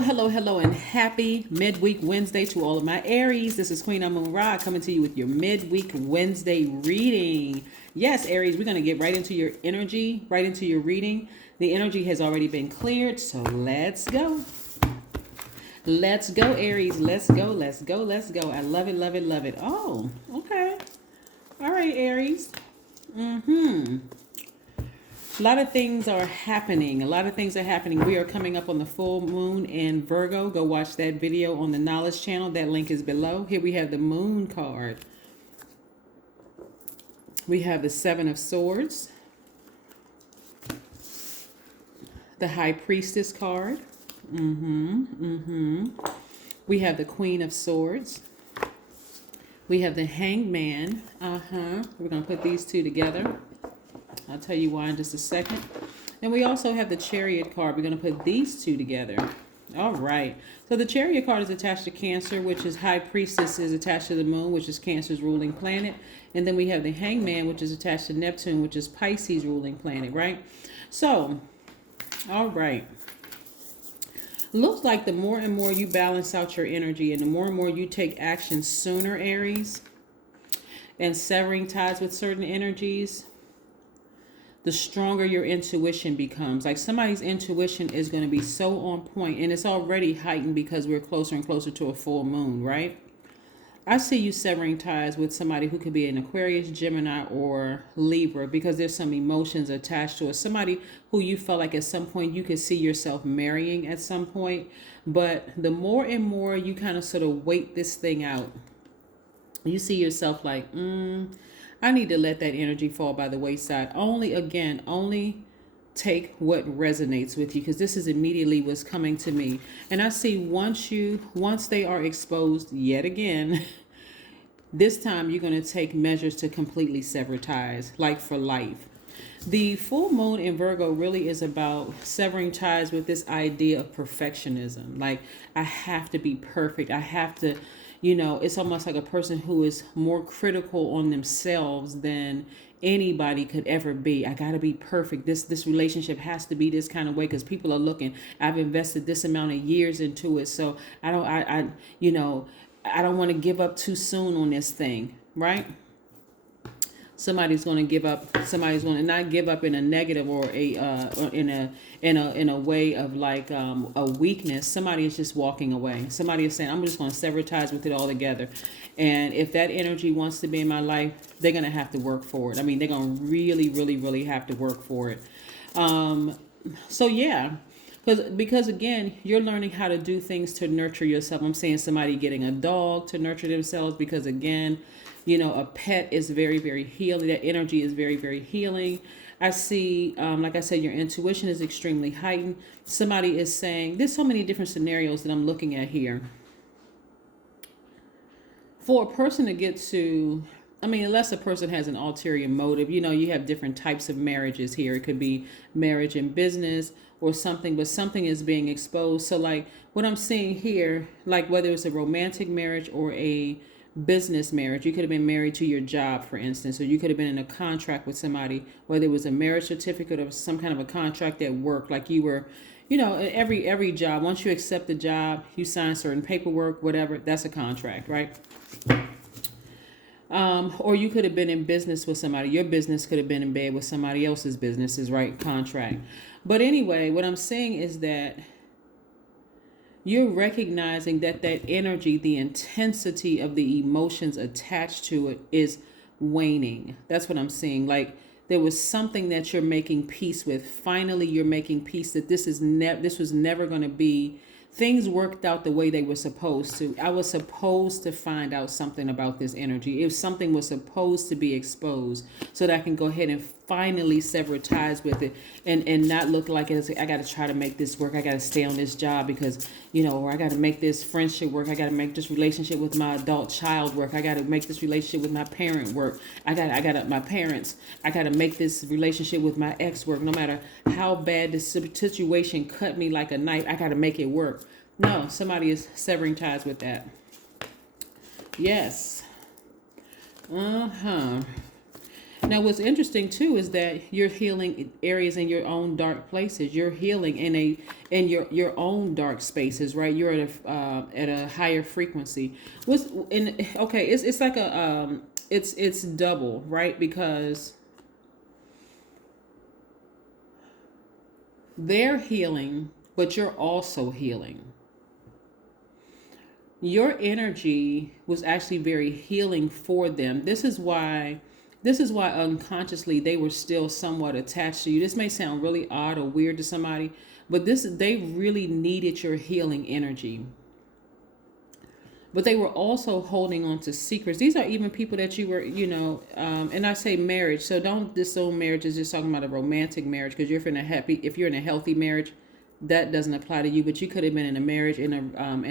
Hello, and happy midweek Wednesday to all of my Aries. This is Queen Amun Ra coming to you with your midweek Wednesday reading. Yes, Aries, we're going to get right into your energy, right into your reading. The energy has already been cleared, so let's go. Let's go, Aries. Let's go. I love it. Oh, okay. All right, Aries. A lot of things are happening. We are coming up on the full moon in Virgo. Go watch that video on the Knowledge channel. That link is below. Here we have the Moon card. We have the Seven of Swords. The High Priestess card. We have the Queen of Swords. We have the Hanged Man. We're going to put these two together. I'll tell you why in just a second. And we also have the Chariot card. We're going to put these two together. All right. So the Chariot card is attached to Cancer, which is High Priestess is attached to the Moon, which is Cancer's ruling planet. And then we have the Hangman, which is attached to Neptune, which is Pisces' ruling planet, right? So, all right. Looks like the more and more you balance out your energy and the more and more you take action sooner, Aries, and severing ties with certain energies, the stronger your intuition becomes. Like somebody's intuition is going to be so on point, and it's already heightened because we're closer and closer to a full moon, right? I see you severing ties with somebody who could be an Aquarius, Gemini, or Libra because there's some emotions attached to it. Somebody who you felt like at some point you could see yourself marrying at some point. But the more and more you kind of sort of wait this thing out, you see yourself like, I need to let that energy fall by the wayside. Only take what resonates with you, because this is immediately what's coming to me. And I see once they are exposed yet again, this time you're going to take measures to completely sever ties, like for life. The full moon in Virgo really is about severing ties with this idea of perfectionism. Like, I have to be perfect. I have to, it's almost like a person who is more critical on themselves than anybody could ever be. I got to be perfect. This relationship has to be this kind of way because people are looking. I've invested this amount of years into it, so I don't want to give up too soon on this thing, right? Somebody's going to give up. Somebody's going to not give up in a negative or in a way of like a weakness. Somebody is just walking away. Somebody is saying, I'm just going to sever ties with it all together. And if that energy wants to be in my life, they're going to have to work for it. I mean, they're going to really have to work for it. So yeah. Because again, you're learning how to do things to nurture yourself. I'm saying somebody getting a dog to nurture themselves because again, a pet is very healing. That energy is very healing. I see, like I said, your intuition is extremely heightened. Somebody is saying, there's so many different scenarios that I'm looking at here. For a person to get to, unless a person has an ulterior motive, you have different types of marriages here. It could be marriage in business or something, but something is being exposed. So like what I'm seeing here, like whether it's a romantic marriage or a business marriage, you could have been married to your job, for instance, or you could have been in a contract with somebody, whether it was a marriage certificate or some kind of a contract at work, like you were, every job, once you accept the job, you sign certain paperwork, whatever, that's a contract, right? Or you could have been in business with somebody. Your business could have been in bed with somebody else's businesses, right? Contract. But anyway, what I'm saying is that you're recognizing that energy, the intensity of the emotions attached to it is waning. That's what I'm seeing. Like there was something that you're making peace with. Finally, you're making peace that this was never going to be. Things worked out the way they were supposed to. I was supposed to find out something about this energy. If something was supposed to be exposed so that I can go ahead and finally sever ties with it and not look like it's, I got to try to make this work. I got to stay on this job because, or I got to make this friendship work. I got to make this relationship with my adult child work. I got to make this relationship with my parent work. I got my parents. I got to make this relationship with my ex work. No matter how bad the situation cut me like a knife, I got to make it work. No, somebody is severing ties with that. Yes. Now, what's interesting too is that you're healing areas in your own dark places. You're healing in your own dark spaces, right? You're at a higher frequency. What's in okay? It's like a it's double, right? Because they're healing, but you're also healing. Your energy was actually very healing for them. This is why unconsciously they were still somewhat attached to you. This may sound really odd or weird to somebody, but they really needed your healing energy. But they were also holding on to secrets. These are even people that you were, and I say marriage, so don't assume marriage is just talking about a romantic marriage, because if you're in a healthy marriage, that doesn't apply to you. But you could have been in a marriage, in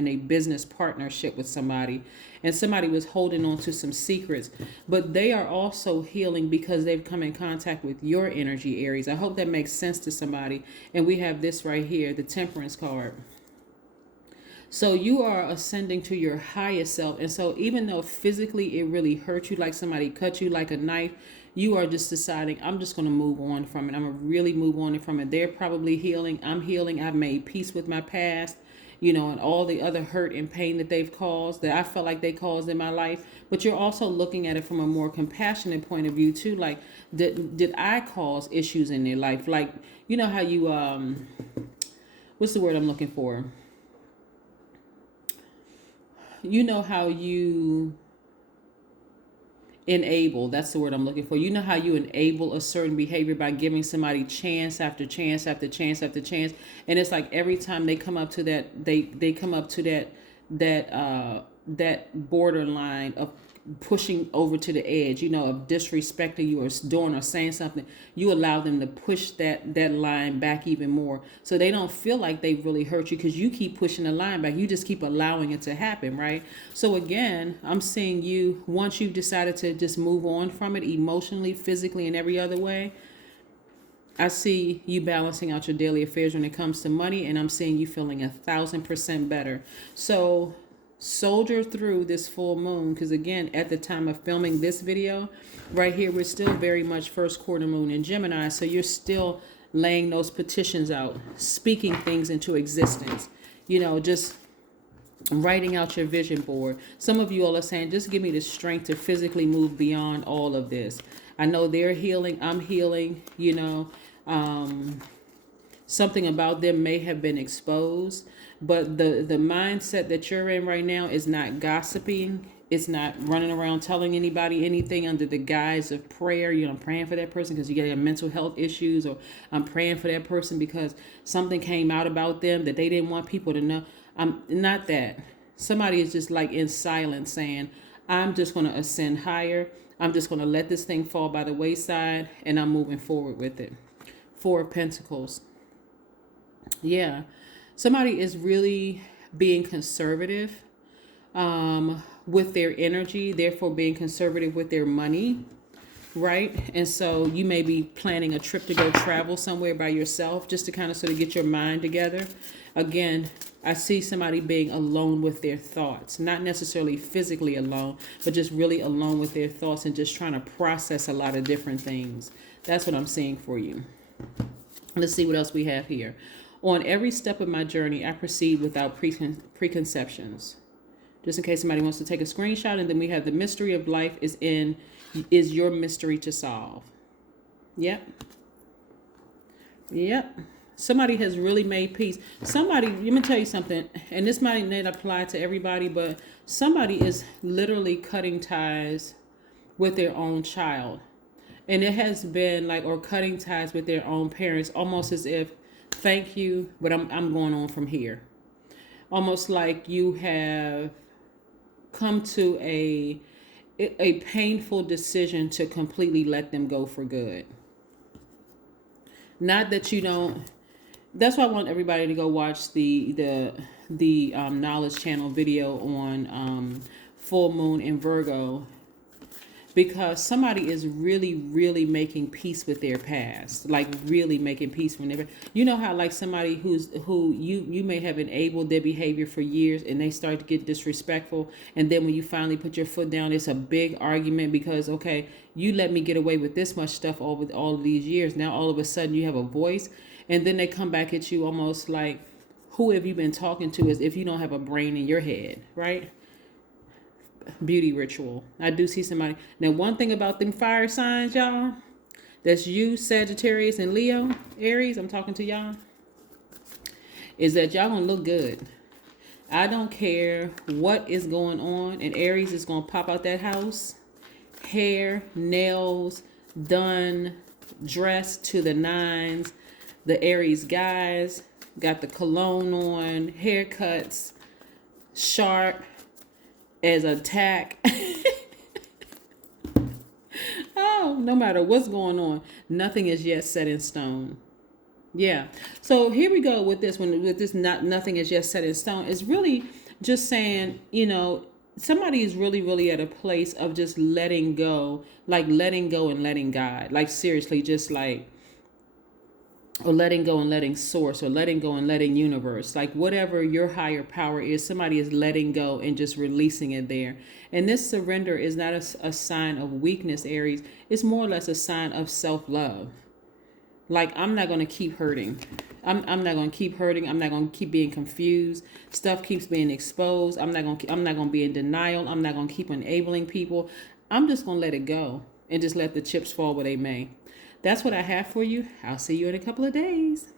a business partnership with somebody, and somebody was holding on to some secrets. But they are also healing because they've come in contact with your energy, Aries. I hope that makes sense to somebody. And we have this right here, the Temperance card. So you are ascending to your highest self. And so even though physically it really hurt you, like somebody cut you like a knife, you are just deciding, I'm just going to move on from it. I'm going to really move on from it. They're probably healing. I'm healing. I've made peace with my past, and all the other hurt and pain that they've caused, that I felt like they caused in my life. But you're also looking at it from a more compassionate point of view too. Like, did I cause issues in their life? Like, how you, what's the word I'm looking for? How you enable, that's the word I'm looking for. How you enable a certain behavior by giving somebody chance after chance after chance after chance. And it's like every time they come up to that, they come up to that borderline of pushing over to the edge, of disrespecting you or doing or saying something, you allow them to push that line back even more. So they don't feel like they really hurt you because you keep pushing the line back. You just keep allowing it to happen, right? So again, I'm seeing you, once you've decided to just move on from it emotionally, physically, and every other way, I see you balancing out your daily affairs when it comes to money, and I'm seeing you feeling 1,000% better. So soldier through this full moon, because again, at the time of filming this video right here, we're still very much first quarter moon in Gemini. So you're still laying those petitions out, speaking things into existence, just writing out your vision board. Some of you all are saying, just give me the strength to physically move beyond all of this. I know they're healing, I'm healing, something about them may have been exposed, but the mindset that you're in right now is not gossiping. It's not running around telling anybody anything under the guise of prayer. I'm praying for that person because you get mental health issues, or I'm praying for that person because something came out about them that they didn't want people to know. I'm not that. Somebody is just like in silence saying, I'm just going to ascend higher. I'm just going to let this thing fall by the wayside, and I'm moving forward with it. Four of Pentacles. Yeah. Somebody is really being conservative with their energy, therefore being conservative with their money, right? And so you may be planning a trip to go travel somewhere by yourself just to kind of sort of get your mind together. Again, I see somebody being alone with their thoughts, not necessarily physically alone, but just really alone with their thoughts and just trying to process a lot of different things. That's what I'm seeing for you. Let's see what else we have here. On every step of my journey, I proceed without preconceptions. Just in case somebody wants to take a screenshot. And then we have the mystery of life is your mystery to solve. Yep. Somebody has really made peace. Somebody, let me tell you something, and this might not apply to everybody, but somebody is literally cutting ties with their own child. And it has been like, or cutting ties with their own parents, almost as if, thank you, but I'm going on from here. Almost like you have come to a painful decision to completely let them go for good. Not that you don't. That's why I want everybody to go watch the Knowledge Channel video on full moon in Virgo. because somebody is really, really making peace with their past, like really making peace with their. You know how like somebody who you may have enabled their behavior for years, and they start to get disrespectful, and then when you finally put your foot down, it's a big argument because okay, you let me get away with this much stuff over all of these years. Now all of a sudden you have a voice, and then they come back at you almost like, who have you been talking to, as if you don't have a brain in your head, right? Beauty ritual. I do see somebody. Now, one thing about them fire signs, y'all, that's you, Sagittarius and Leo, Aries, I'm talking to y'all, is that y'all gonna look good. I don't care what is going on, and Aries is gonna pop out that house, hair, nails, done, dressed to the nines. The Aries guys got the cologne on, haircuts, sharp as a tack. Oh, no matter what's going on, nothing is yet set in stone. Yeah. So here we go with this one. With this, nothing is yet set in stone. It's really just saying, somebody is really, really at a place of just letting go, like letting go and letting God. Like seriously, just like, or letting go and letting source, or letting go and letting universe, like whatever your higher power is, somebody is letting go and just releasing it there. And this surrender is not a sign of weakness, Aries. It's more or less a sign of self-love. Like, I'm not going to keep hurting. I'm not going to keep hurting. I'm not going to keep being confused. Stuff keeps being exposed. I'm not going to be in denial. I'm not going to keep enabling people. I'm just going to let it go and just let the chips fall where they may. That's what I have for you. I'll see you in a couple of days.